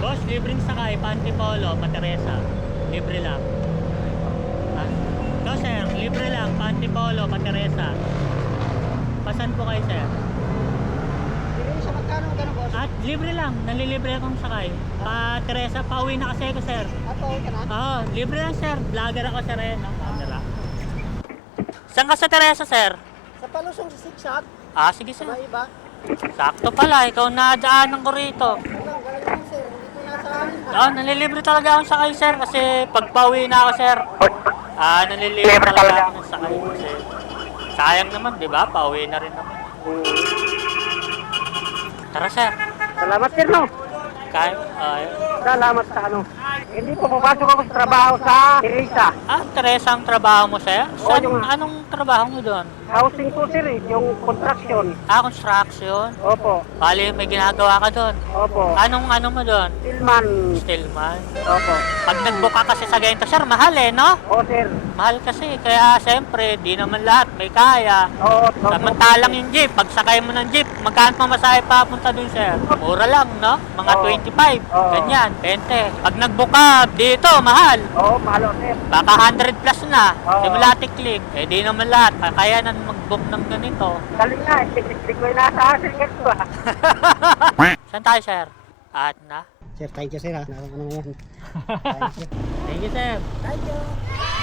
Boss, libreng sakay, Pantipolo, Pateresa. Libre lang. Ha? Ikaw, sir, libre lang, Pantipolo, Pateresa. Pasan po kayo, sir? Hindi siya magkano boss? At libre lang, nalilibre akong sakay. Pateresa, pauwi na kasi ako, sir. Pauwi ka na? Oo, libre lang, sir. Vlogger ako, sir, eh, no? Camera. Saan ka sa Teresa, sir? Sa palusong sa Sigsat, Ah, sige, sir. sa iba. Sakto pala, ikaw na daanan ko rito. Galing lang sir, hindi ko nasa amin. Oo, nalilibre talaga akong sakay, sir, kasi pag pauwi na ako, sir, nalilibre talaga ako ng sakay kasi sayang naman, di ba? Pauwi na rin naman. Tara, sir. Salamat sir no. Kaya, Salamat sa ano. Hindi po papasok ako sa trabaho sa Teresa. Teresa ang trabaho mo, sir? Saan, Oo, yung- anong trabaho mo doon? Housing po sir yung construction. Construction. Opo. Bali, may ginagawa ka doon. Opo. Anong ano mo doon? Stillman. Stillman. Opo. Pag nag-book ka kasi sa ganito, sir, mahal eh, no? Oo sir. Mahal kasi, kaya siyempre, di naman lahat may kaya. Oo. Samantalang yung jeep, pag sakay mo ng jeep, magkano pamasahe papunta dun, sir? Mura lang, no? Mga Oo. 25, Oo. ganyan, 20. Pag nag-book ka dito, mahal. Oo, mahal sir. Baka 100 plus na. Oo. Di mo lahat i-click. Eh, di naman lahat. Kaya na mag-book ng ganito. Galing na, istik-istik ko yung nasa asin ko ha. Saan tayo, sir? At na? Sir, thank you sir ha. Ano yan? Thank you, sir. Thank you.